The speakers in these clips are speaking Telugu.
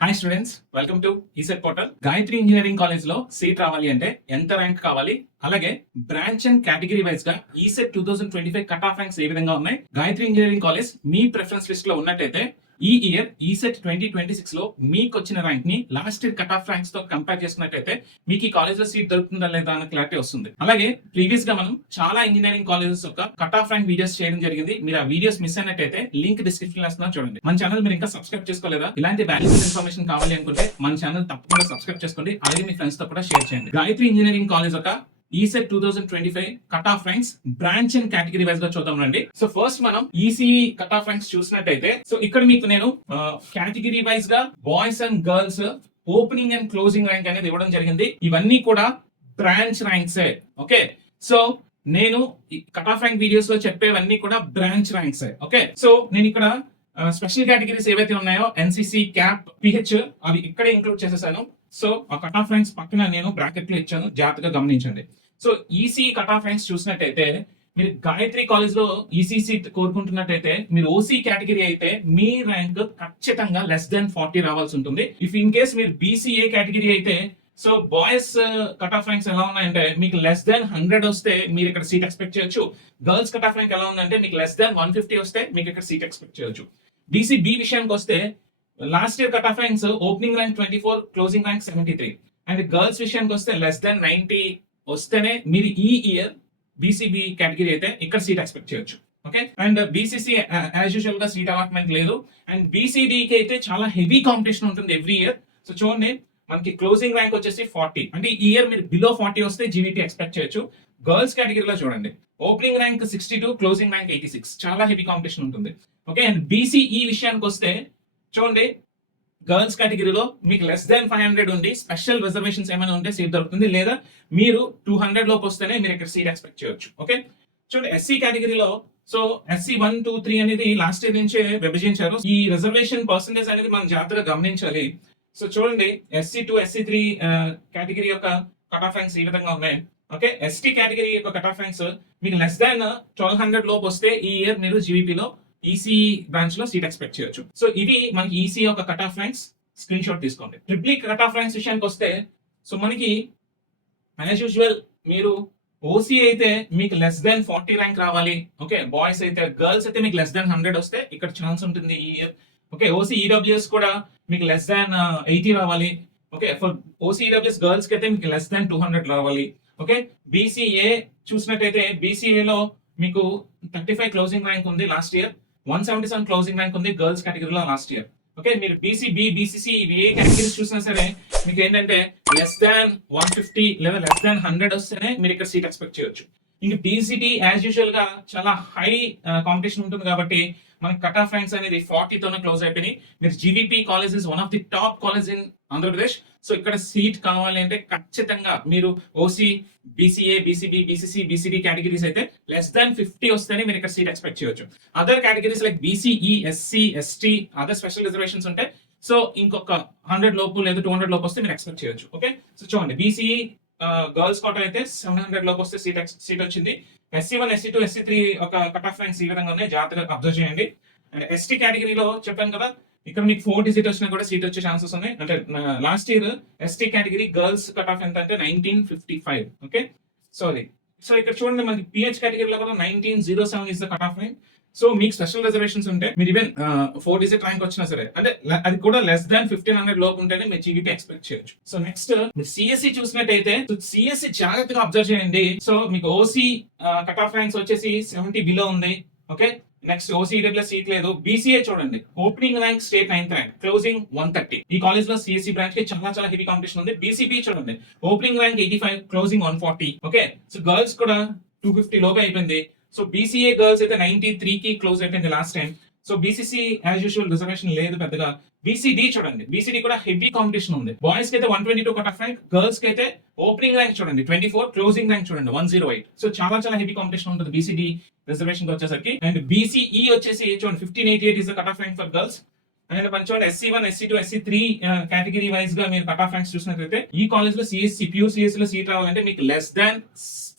Hi students, welcome to ECET portal. Gayatri engineering college లో సీట్ రావాలి అంటే ఎంత ర్యాంక్ కావాలి, అలాగే బ్రాంచ్ అండ్ కేటగిరీ వైజ్ గా ఈసెట్ 2025 కట్ ఆఫ్ ర్యాంక్స్ ఏ విధంగా ఉన్నాయి, గాయత్రి ఇంజనీరింగ్ కాలేజ్ మీ ప్రిఫరెన్స్ లిస్ట్ లో ఉన్నట్టయితే ఈ ఇయర్ ఈసెట్ 2026 లో మీకు వచ్చిన ర్యాంక్ ని last year cut off ranks తో కంపేర్ చేసుకున్నట్టయితే మీకు ఈ కాలేజ్ లో సీట్ దొరుకుతుందా లేదా అన్న క్లారిటీ వస్తుంది. అలాగే ప్రీవియస్ గా మనం చాలా ఇంజనీరింగ్ కాలేజెస్ యొక్క కట్ ఆఫ్ ర్యాంక్ వీడియోస్ చేయడం జరిగింది. మీరు ఆ వీడియోస్ మిస్ అయినట్టయితే లింక్ డిస్క్రిప్షన్ లో ఇస్తున్నాను, చూడండి. మన ఛానల్ మీరు ఇంకా సబ్స్క్రైబ్ చేసుకోలేదా? ఇలాంటి వాల్యూబుల్ ఇన్ఫర్మేషన్ కావాలి అనుకుంటే మన ఛానల్ తప్పకుండా సబ్స్క్రైబ్ చేసుకోండి. అలాగే మీ ఫ్రెండ్స్ తో కూడా షేర్ చేయండి. గాయత్రి ఇంజనీరింగ్ కాలేజ్ యొక్క ECET 2025 cut off ranks branch and category wise గా చూద్దాం రండి. సో ఫస్ట్ మనం ఈసీఈ కట్ ఆఫ్ ర్యాంక్స్ చూసినట్టయితే, సో ఇక్కడ మీకు నేను కేటగిరీ వైజ్ గా boys and girls opening and closing rank అనేది ఇవ్వడం జరిగింది. ఇవన్నీ కూడా బ్రాంచ్ ర్యాంక్స్. ఓకే, సో నేను కట్ ఆఫ్ ర్యాంక్ వీడియోస్ లో చెప్పేవన్నీ కూడా బ్రాంచ్ ర్యాంక్స్. ఓకే, సో నేను ఇక్కడ స్పెషల్ కేటగిరీస్ ఏవైతే ఉన్నాయో ఎన్సీసీ, క్యాప్, పిహెచ్ అవి ఇక్కడే ఇంక్లూడ్ చేసేసాను. సో ఆ కట్ ఆఫ్ ర్యాంక్స్ పక్కన నేను బ్రాకెట్ లో ఇచ్చాను, జాగ్రత్తగా గమనించండి. So EC cut off ranks చూసినట్టయితే మీరు గాయత్రి కాలేజ్ లో ఈసీ సీట్ కోరుకుంటున్నట్టయితే మీరు ఓసీ కేటగిరీ అయితే మీ ర్యాంక్ ఖచ్చితంగా లెస్ దెన్ 40 రావాల్సి ఉంటుంది. ఇఫ్ ఇన్ కేస్ మీరు బీసీఏ కేటగిరీ అయితే, so boys cut off ranks ఎలా ఉన్నాయంటే మీకు లెస్ దెన్ 100 వస్తే మీరు ఇక్కడ సీట్ ఎక్స్పెక్ట్ చేయొచ్చు. గర్ల్స్ కట్ ఆఫ్ ర్యాంక్ ఎలా ఉందంటే మీకు లెస్ దెన్ 150 వస్తే మీకు ఇక్కడ సీట్ ఎక్స్పెక్ట్ చేయొచ్చు. బీసీబీ విషయానికి వస్తే last year cut off ranks opening rank 24, closing rank 73. And girls విషయానికి వస్తే లెస్ దెన్ 90 వస్తేనే మీరు ఈ ఇయర్ బీసీబీ కేటగిరీ అయితే ఇక్కడ సీట్ ఎక్స్పెక్ట్ చేయొచ్చు. Okay, and BCC as usual గా సీట్ అలాట్మెంట్ లేదు. అండ్ బీసీడీకి అయితే చాలా హెవీ కాంపిటీషన్ ఉంటుంది ఎవ్రీ ఇయర్. సో చూడండి, మనకి క్లోజింగ్ ర్యాంక్ వచ్చేసి 40, అంటే ఈ ఇయర్ మీరు బిలో 40 వస్తే జీవీటీ ఎక్స్పెక్ట్ చేయొచ్చు. గర్ల్స్ కేటగిరీలో చూడండి, ఓపెనింగ్ ర్యాంక్ 62, క్లోజింగ్ ర్యాంక్ 86, చాలా హెవీ కాంపిటీషన్ ఉంటుంది. ఓకే, అండ్ బీసీఈ విషయానికి వస్తే చూడండి, గర్ల్స్ కేటగిరీలో మీకు లెస్ దాన్ 500 ఉండి స్పెషల్ రిజర్వేషన్స్ ఏమైనా ఉంటే సీట్ దొరుకుతుంది, లేదా మీరు 200 లోపు వస్తేనే మీరు ఇక్కడ సీట్ ఎక్స్పెక్ట్ చేయొచ్చు. ఓకే, చూడండి ఎస్సీ కేటగిరీలో, సో ఎస్సీ 1, 2, 3 అనేది లాస్ట్ ఇయర్ నుంచే విభజించారు. ఈ రిజర్వేషన్ పర్సంటేజ్ అనేది మనం జాగ్రత్తగా గమనించాలి. సో చూడండి, ఎస్సీ 2, ఎస్సీ 3 కేటగిరీ యొక్క కట్ ఆఫ్ ర్యాంక్స్ ఈ విధంగా ఉన్నాయి. ఓకే, ఎస్టీ కేటగిరీ యొక్క కట్ ఆఫ్ ర్యాంక్స్ మీకు లెస్ దాన్ 1200 లోపు వస్తే ఈ ఇయర్ మీరు జీవీపీలో ఈసీ బ్రాంచ్ లో సీట్ ఎక్స్పెక్ట్ చేయొచ్చు. సో ఇవి మనకి ఈసీ యొక్క cut off ranks, screen shot తీసుకోండి. ట్రిపుల్ కట్ ఆఫ్ ర్యాంక్స్ విషయానికి వస్తే, సో మనకి యాజ్ యూజువల్ మీరు ఓసీ అయితే మీకు లెస్ దాన్ 40 ర్యాంక్ రావాలి. ఓకే, బాయ్స్ అయితే, గర్ల్స్ అయితే మీకు లెస్ దాన్ 100 వస్తే ఇక్కడ ఛాన్స్ ఉంటుంది ఈ ఇయర్. ఓకే, ఓసీ ఈడబ్ల్యూఎస్ కూడా మీకు లెస్ దాన్ 80 రావాలి. Okay, for OC EWS girls కి అయితే మీకు లెస్ దాన్ 200 రావాలి. ఓకే, బీసీఏ చూసినట్టయితే బీసీఏలో మీకు 35 క్లోజింగ్ ర్యాంక్ ఉంది లాస్ట్ ఇయర్, 177 క్లోజింగ్ ర్యాంక్ ఉంది గర్ల్స్ కేటగిరీలో లాస్ట్ ఇయర్. ఓకే, మీరు బీసీబీ, బీసీసీ ఏ కేటగిరీస్ చూసినా సరే మీకు ఏంటంటే లెస్ దాన్ 150 లేదా లెస్ దాన్ 100 వస్తేనే మీరు ఇక్కడ సీట్ ఎక్స్పెక్ట్ చేయొచ్చు. ఇంకా డీసీటీ యాజ్ యూజువల్ గా చాలా హై కాంపిటీషన్ ఉంటుంది కాబట్టి మనకి కట్ ఆఫ్ ర్యాంక్స్ అనేది 40 తోనే క్లోజ్ అయిపోయినాయి. మీరు GVP college is one of the top college in Andhra Pradesh. So ఇక్కడ సీట్ కావాలి అంటే ఖచ్చితంగా మీరు OC, BCA, BCB, BCC, BCD categories అయితే లెస్ దాన్ 50 వస్తేనే మీరు ఇక్కడ సీట్ ఎక్స్పెక్ట్ చేయొచ్చు. Other categories like BCE, SC, ST, other special reservations ఉంటాయి. సో ఇంకొక 100 లోపు లేదా 200 లోపు వస్తే మీరు ఎక్స్పెక్ట్ చేయొచ్చు. ఓకే, సో చూడండి, బీసీఈ గర్ల్స్ కోట అయితే 700 లోపు వస్తే సీట్ వచ్చింది. SC1, SC2, SC3 ఒక కట్ ఆఫ్ ర్యాంక్స్ ఈ విధంగా ఉన్నాయి, జాగ్రత్తగా అబ్జర్వ్ చేయండి. అండ్ ఎస్టీ కేటగిరీలో చెప్పాను కదా, ఇక్కడ మీకు 40 సీట్ వచ్చినా కూడా సీట్ వచ్చే ఛాన్సెస్ ఉన్నాయి. అంటే last year ST category girls cut off ఎంత అంటే 1955. ఓకే, సో ఇక్కడ చూడండి, మనకి పిహెచ్ కేటగిరీలో కూడా 1907 is the cut off rank. So మీకు స్పెషల్ రిజర్వేషన్స్ ఉంటే మీరు ఈవెన్ 4 డిజిట్ ర్యాంక్ వచ్చినా సరే, అంటే అది కూడా లెస్ దాన్ 1500 లోపు ఉంటేనే మీరు జీవీపీ ఎక్స్పెక్ట్ చేయొచ్చు. సో నెక్స్ట్ మీరు సిఎస్సి చూసినట్టయితే, సిఎస్సి జాగ్రత్తగా అబ్జర్వ్ చేయండి. సో మీకు ఓసీ కట్ ఆఫ్ ర్యాంక్స్ వచ్చేసి 70 బిలో ఉంది. ఓకే, నెక్స్ట్ ఓసీడబ్ల్యూఎస్ సీట్ లేదు. బీసీఏ చూడండి, opening rank state 9th rank, closing 130. ఈ కాలేజ్ లో సిఎస్సి బ్రాంచ్ కి చాలా హెవీ కాంపిటీషన్ ఉంది. బీసీబీ చూడండి, opening rank 85, closing 140. Okay, so girls కూడా 250 లోపే అయిపోయింది. సో బీసీఏ గర్ల్స్ అయితే 93 కి క్లోజ్ అయిపోయింది last time. So BCC as usual reservation లేదు పెద్దగా. బీసీడీ చూడండి, బీసీడీ కూడా హెవీ కాంపిటీషన్ ఉంది. బాయ్స్ కి అయితే 122 కట్ ఆఫ్ ర్యాంక్, గర్ల్స్ కి అయితే ఓపెనింగ్ ర్యాంక్ చూడండి 24, క్లోజింగ్ ర్యాంక్ చూడండి 108. సో చాలా హెవీ కాంపిటీషన్ ఉంటుంది బీసీడీ రిజర్వేషన్ వచ్చేసరికి. అండ్ బీసీఈ వచ్చేసి చూడండి 1588 is the cut off rank for girls. And మనం చూడండి SC1, SC2, SC3 category wise గా మీరు కట్ ఆఫ్ ర్యాంక్స్ చూసినట్లయితే ఈ కాలేజ్ లో సిఎస్సి, ప్యూర్ సిఎస్సి లో సీట్ రావాలంటే మీకు లెస్ దాన్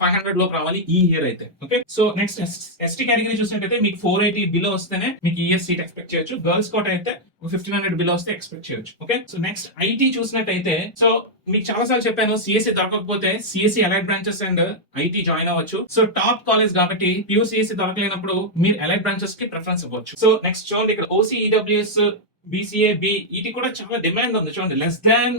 500 లోపు రావాలి ఈ ఇయర్ అయితే. Okay, so next ST category చూసినట్టయితే మీకు 480 బిలో వస్తేనే మీకు ఈ ఇయర్ సీట్ ఎక్స్పెక్ట్ చేయొచ్చు. గర్ల్స్ కోట అయితే 1500 బిలో వస్తే ఎక్స్పెక్ట్ చేయొచ్చు. ఓకే, సో నెక్స్ట్ ఐటీ చూసినట్టయితే, సో మీకు చాలా సార్లు చెప్పాను, సిఎస్సి దొరకకపోతే CSC allied branches and IT join అవ్వచ్చు. సో టాప్ కాలేజ్ కాబట్టి ప్యూర్ సిఎస్సి దొరకలేనప్పుడు మీరు అలైడ్ బ్రాంచెస్ కి ప్రిఫరెన్స్ ఇవ్వచ్చు. సో నెక్స్ట్ చూడండి, ఇక్కడ ఓసీ, ఈడబ్ల్యూఎస్, బీసీఏ, ఇది కూడా చాలా డిమాండ్ ఉంది. చూడండి, లెస్ దాన్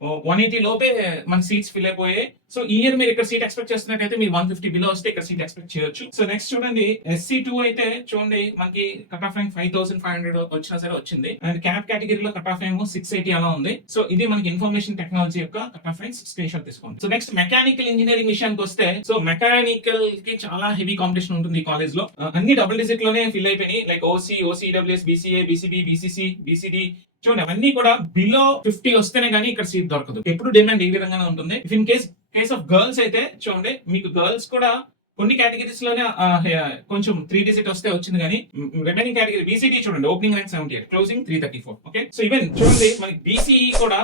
180 లోపే మన సీట్స్ ఫిల్ అయిపోయాయి. సో ఈ ఇయర్ మీరు ఇక్కడ సీట్ ఎక్స్పెక్ట్ చేస్తున్నట్టయితే మీరు 150 బిలో వస్తే ఇక్కడ సీట్ ఎక్స్పెక్ట్ చేయొచ్చు. సో నెక్స్ట్ చూడండి, SC2 అయితే చూడండి మనకి కట్ ఆఫ్ ర్యాంక్ 5500 వచ్చినా సరే వచ్చింది. అండ్ క్యాప్ కేటగిరీలో కట్ ఆఫ్ ర్యాంక్ 680 అలా ఉంది. సో ఇది మనకి ఇన్ఫర్మేషన్ టెక్నాలజీ యొక్క cut off rank screen shot తీసుకోండి. సో నెక్స్ట్ మెకానికల్ ఇంజనీరింగ్ విషయానికి వస్తే, సో మెకానికల్ కి చాలా హెవీ కాంపిటీషన్ ఉంటుంది ఈ కాలేజ్ లో. అన్ని డబుల్ డిజిట్ లోనే ఫిల్ అయిపోయినాయి. Like OCEWS, BCA, BCB, BCC, BCD, చూడండి అవన్నీ కూడా బిలో 50 వస్తేనే కానీ ఇక్కడ సీట్ దొరకదు. ఎప్పుడు డిమాండ్ ఈ విధంగానే ఉంటుంది. If in case of girls అయితే చూడండి, మీకు గర్ల్స్ కూడా కొన్ని కేటగిరీస్ లోనే కొంచెం 3 డిజిట్ వస్తే వచ్చింది, కానీ రిమైనింగ్ కేటగిరీ BCD చూడండి, opening rank 78, closing 334. Okay, so even చూడండి మనకి BCE కూడా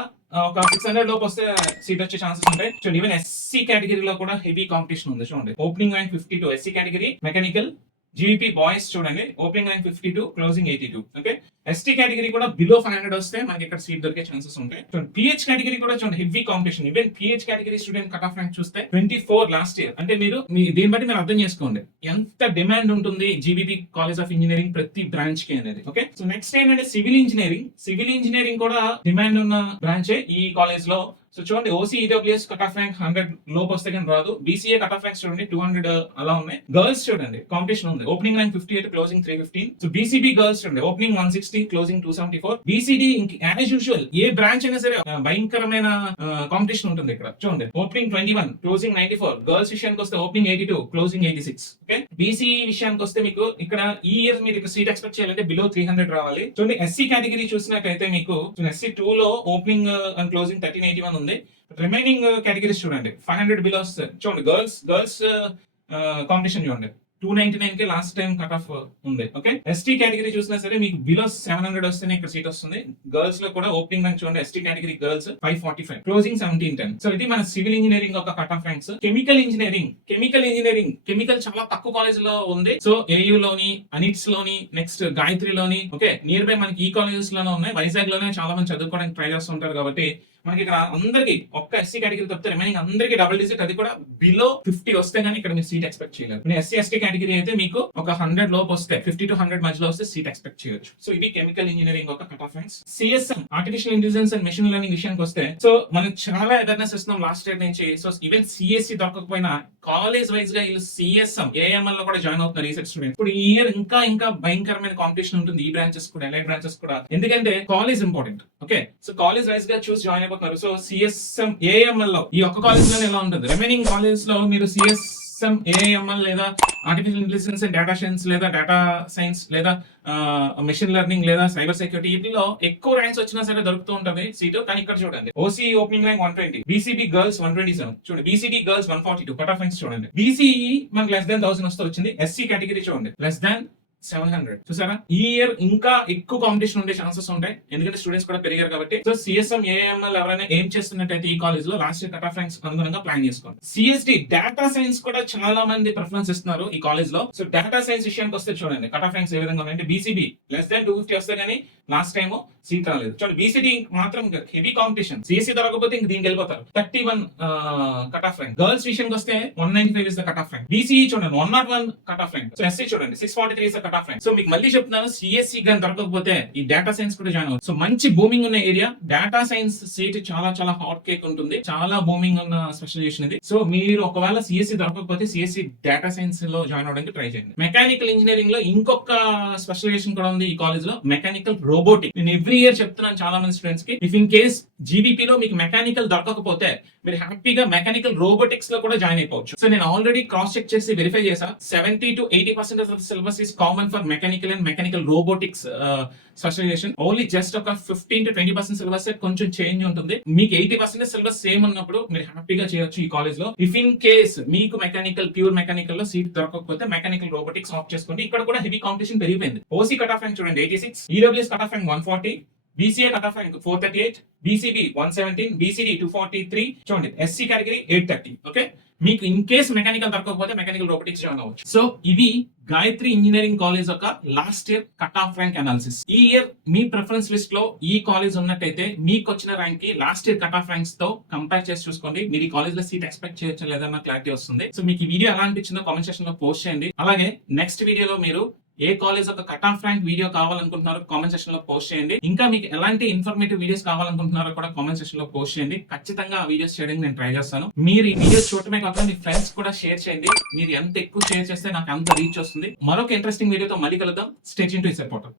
ఒక 600 లోపు వస్తే సీట్ వచ్చే ఛాన్సెస్ ఉంటాయి. చూడండి, ఈవెన్ SC కేటగిరీలో కూడా హెవీ కాంపిటీషన్ ఉంది. చూడండి, opening rank 52 SC category, mechanical, GVP boys చూడండి, opening rank 52, closing 82. Okay, ST category కూడా బిలో 500 వస్తే మనకి ఇక్కడ సీట్ దొరికే ఛాన్సెస్ ఉంటాయి. చూడండి, PH కేటగిరీ కూడా చూడండి heavy competition. Even PH category student cut off rank చూస్తే 24 లాస్ట్ ఇయర్. అంటే మీరు దీన్ని బట్టి మీరు అర్థం చేసుకోండి ఎంత డిమాండ్ ఉంటుంది GVP కాలేజ్ ఆఫ్ ఇంజనీరింగ్ ప్రతి బ్రాంచ్ కి అనేది. ఓకే, సో నెక్స్ట్ ఏంటంటే సివిల్ ఇంజనీరింగ్. సివిల్ ఇంజనీరింగ్ కూడా డిమాండ్ ఉన్న బ్రాంచే ఈ కాలేజ్ లో. సో చూడండి, OCEWS కట్ ఆఫ్ ర్యాంక్ 100 లోపు వస్తే కానీ రాదు. BCA కట్ ఆఫ్ ర్యాంక్స్ చూడండి 200 అలా ఉన్నాయి. గర్ల్స్ చూడండి కాంపిటీషన్ ఉంది, opening rank 58, closing 315. So BCB girls చూడండి, opening 160, closing 274. BCD as usual ఏ బ్రాంచ్ అయినా సరే భయంకరమైన కాంపిటీషన్ ఉంటుంది ఇక్కడ. చూడండి, ఓపెనింగ్ 21, క్లోజింగ్ 94. గర్ల్స్ విషయానికి వస్తే ఓపెనింగ్ 82, క్లోజింగ్ 86. ఓకే, BCE విషయానికి వస్తే మీకు ఇక్కడ ఈ ఇయర్ మీరు ఇక్కడ సీట్ ఎక్స్పెక్ట్ చేయాలంటే బిలో 300 రావాలి. చూడండి, SC కేటగిరీ చూసినట్టయితే మీకు SC2 లో ఓపెనింగ్ అండ్ క్లోజింగ్ 1381 ఉంది. రిమైనింగ్ కేటగిరీస్ చూడండి 500 బిలో వస్తుంది. చూడండి, గర్ల్స్ కాంపిటీషన్ చూడండి 299 కి లాస్ట్ టైం కట్ ఆఫ్ ఉంది. ఓకే, ST కేటగిరీ చూసినా సరే మీకు బిలో 700 వస్తేనే ఇక్కడ సీట్ వస్తుంది. గర్ల్స్ లో కూడా ఓపెనింగ్ ర్యాంక్ చూడండి, ST category girls 545, closing 1710. So ఇది మన సివిల్ ఇంజనీరింగ్ ఒక కట్ ఆఫ్ ర్యాంక్స్. కెమికల్ చాలా తక్కువ కాలేజ్ లో ఉంది. సో AU లోని, అనిట్స్ లోని, నెక్స్ట్ గాయత్రి లోని, ఓకే నియర్ బై మనకి ఈ కాలేజెస్ లోనే ఉన్నాయి. వైజాగ్ లోనే చాలా మంది చదువుకోవడానికి ట్రై చేస్తుంటారు కాబట్టి మనకి ఇక్కడ అందరికి ఒక్క SC కేటగిరీ తప్పితే రిమైనింగ్ అందరికి డబుల్ డిజిట్, అది కూడా బిలో 50 వస్తే గానీ ఇక్కడ మీరు సీట్ ఎక్స్పెక్ట్ చేయలేరు. SC ST కేటగిరీ అయితే మీకు ఒక 100 లోపు వస్తే 50 to 100 మధ్యలో వస్తే సీట్ ఎక్స్పెక్ట్ చేయొచ్చు. సో ఇది కెమికల్ ఇంజనీరింగ్ ఒక cut off ranks. CSM artificial intelligence and machine learning విషయానికి వస్తే, సో మనం చాలా అవేర్నెస్ ఇస్తున్నాం లాస్ట్ ఇయర్ నుంచి. సో ఈవెన్ CSC దొరకకపోయినా కాలేజ్ వైజ్ గా వీళ్ళు CSM AML లో కూడా జాయిన్ అవుతున్నారు రీసెర్చ్ స్టూడెంట్స్. ఇప్పుడు ఈ ఇయర్ ఇంకా భయంకరమైన కాంపిటీషన్ ఉంటుంది ఈ బ్రాంచెస్ కూడా, ఎలైడ్ బ్రాంచెస్ కూడా, ఎందుకంటే college important. Okay, so college wise గా చూసి జాయిన్ అయిపోతున్నారు. సో CSM AML లో ఈ ఒక్క కాలేజ్ లో ఎలా ఉంటుంది, రిమైనింగ్ కాలేజెస్ లో మీరు CSM AML లేదా artificial intelligence and data science లేదా డేటా సైన్స్ లేదా మెషిన్ లెర్నింగ్ లేదా సైబర్ సెక్యూరిటీ, వీటిలో ఎక్కువ ర్యాంక్స్ వచ్చినా సరే దొరుకుతూ ఉంటుంది సీటు. కానీ ఇక్కడ చూడండి, OCE opening rank 120, BCB girls 127, చూడండి BCD girls 142, cut off ranks చూడండి. BCE మనకి లెస్ దాన్ 1000 వస్తే వచ్చింది. SC కేటగిరీ చూడండి లెస్ దాన్ 700. చూసారా, ఈ ఇయర్ ఇంకా ఎక్కువ కాంపిటీషన్ ఉండే ఛాన్సెస్ ఉంటాయి, ఎందుకంటే స్టూడెంట్స్ కూడా పెరిగారు కాబట్టి. సో CSM AML ఎవరైనా ఏం చేస్తున్నట్టయితే ఈ కాలేజ్ లో last year cut off ranks అనుగుణంగా ప్లాన్ చేసుకోండి. CSD డేటా సైన్స్ కూడా చాలా మంది ప్రిఫరెన్స్ ఇస్తున్నారు ఈ కాలేజ్ లో. సో డేటా సైన్స్ విషయానికి వస్తే చూడండి కట్ ఆఫ్ ర్యాంక్స్ ఏ విధంగా ఉన్నాయంటే, BCB లెస్ దాన్ 250 వస్తే గానీ లాస్ట్ టైం సీట్ రాలేదు. చూడండి, BCD మాత్రం హెవీ కాంపిటీషన్. CSC దొరకకపోతే ఇంక దీనికి వెళ్ళిపోతారు. 31 కట్ ఆఫ్ ర్యాంక్. గర్ల్స్ విషయానికి వస్తే 195 is the cut off rank. BCE చూడండి 101 cut off rank. So SC చూడండి 643 is the cut off rank. So మీకు మళ్ళీ చెప్తున్నాను, CSC గాని దొరకకపోతే ఈ డేటా సైన్స్ కూడా జాయిన్ అవుతుంది. సో మంచి బూమింగ్ ఉన్న ఏరియా డేటా సైన్స్ సీట్, చాలా హాట్ కేక్ ఉంటుంది, చాలా బూమింగ్ ఉన్న స్పెషలైజేషన్ ఇది. సో మీరు ఒకవేళ CSC దొరకకపోతే CSC డేటా సైన్స్ లో జాయిన్ అవడానికి ట్రై చేయండి. మెకానికల్ ఇంజనీరింగ్ లో ఇంకొక స్పెషలైజేషన్ కూడా ఉంది ఈ కాలేజ్ లో, మెకానికల్ రోబోటిక్. నేను ఎవ్రీ ఇయర్ చెప్తున్నాను చాలా మంది స్టూడెంట్స్ కి, ఇఫ్ ఇన్ కేస్ GBP లో మీకు మెకానికల్ దొరకకపోతే మీరు హ్యాపీగా మెకానికల్ రోబోటిక్స్ లో కూడా జాయిన్ అయిపోవచ్చు. సో నేను ఆల్రెడీ క్రాస్ చెక్ చేసి వెరిఫై చేసా, 70 to 80% of the syllabus is common for mechanical and mechanical robotics specialization. Only just ఒక 15 to 20% సిలబస్ కొంచెం చేంజ్ ఉంటుంది. మీకు 80% సిలబస్ సేమ్ ఉన్నప్పుడు మీరు హ్యాపీగా చేయొచ్చు ఈ కాలేజ్ లో. ఇఫ్ ఇన్ కేస్ మీకు మెకానికల్, ప్యూర్ మెకానికల్ లో సీట్ దొరకకపోతే మెకానికల్ రోబోటిక్స్ ఆప్ట్ చేసుకోండి. ఇక్కడ కూడా హెవీ కాంపిటీషన్ పెరిగిపోయింది. OC కట్ ఆఫ్ ర్యాంక్ చూడండి 86, EWS cut off rank 140, BCA cut off rank 438, BCB 117, BCD 243, చూడండి ఎస్సీ కేటగిరీ 830. ఓకే, మీకు ఇన్ కేస్ మెకానికల్ దొరకకపోతే మెకానికల్ రోబోటిక్స్ జాయిన్ అవ్వచ్చు. సో ఇది గాయత్రి ఇంజనీరింగ్ కాలేజ్ యొక్క last year cut off rank analysis. ఈ ఇయర్ మీ ప్రిఫరెన్స్ లిస్ట్ లో ఈ కాలేజ్ ఉన్నట్టయితే మీకు వచ్చిన ర్యాంక్ కి last year cut off ranks తో కంపేర్ చేసి చూసుకోండి. మీరు ఈ కాలేజ్ లో సీట్ ఎక్స్పెక్ట్ చేయొచ్చు లేదన్న క్లారిటీ వస్తుంది. సో మీకు ఈ వీడియో ఎలా అనిపించిందో కామెంట్ సెక్షన్ లో పోస్ట్ చేయండి. అలాగే నెక్స్ట్ వీడియోలో మీరు ఏ కాలేజ్ ఒక కట్ ఆఫ్ ర్యాంక్ వీడియో కావాలనుకుంటున్నారో కామెంట్ సెక్షన్ లో పోస్ట్ చేయండి. ఇంకా మీకు ఎలాంటి ఇన్ఫర్మేటివ్ వీడియోస్ కావాలనుకుంటున్నారో కూడా కామెంట్ సెక్షన్ లో పోస్ట్ చేయండి. ఖచ్చితంగా ఆ వీడియోస్ చేయడానికి నేను ట్రై చేస్తాను. మీరు ఈ వీడియోస్ చూడటమే కాకుండా మీ ఫ్రెండ్స్ కూడా షేర్ చేయండి. మీరు ఎంత ఎక్కువ షేర్ చేస్తే నాకు అంత రీచ్ వస్తుంది. మరొక ఇంట్రెస్టింగ్ వీడియోతో మళ్ళీ కలుద్దాం. Stay tuned to ECET portal.